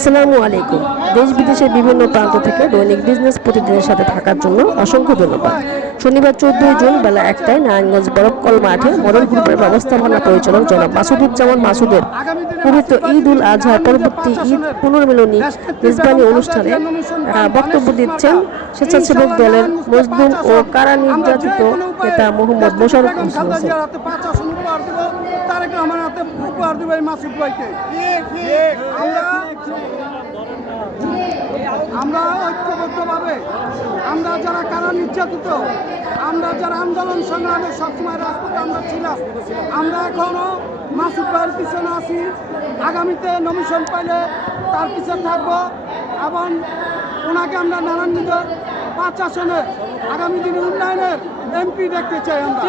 আসসালামু আলাইকুম। দেশ বিদেশের বিভিন্ন প্রান্ত থেকে দৈনিক বিজনেস প্রতিদিনের সাথে থাকার জন্য অসংখ্য ধন্যবাদ। শনিবার 14 জুন বেলা 1টায় নারায়ণগঞ্জ বরফকল মাঠে মডেল গ্রুপের ব্যবস্থাপনা পরিচালক জনাব মাসুদুজ্জামান মাসুদের পবিত্র ঈদ উল আজহার পরবর্তী ঈদ পুনর্মিলনী মেজবানি অনুষ্ঠানে বক্তব্য দিচ্ছেন স্বেচ্ছাসেবক দলের মজলুম ও কারা নির্যাতিত নেতা মোহাম্মদ মোশাররফ হোসেন। আমরা ঐক্যবদ্ধভাবে আমরা যারা কারা নির্যাতিত, আমরা যারা আন্দোলন সংগ্রামে সবসময় রাজপথে আমরা ছিলাম, আমরা এখনো মাসুদ ভাইয়ের পিছনে আছি। আগামীতে নমিশন পাইলে তার পিছনে থাকবো এবং ওনাকে আমরা নারায়ণগঞ্জের 5 আসনে আগামী দিনে উন্নয়নের এমপি দেখতে চাই আমরা।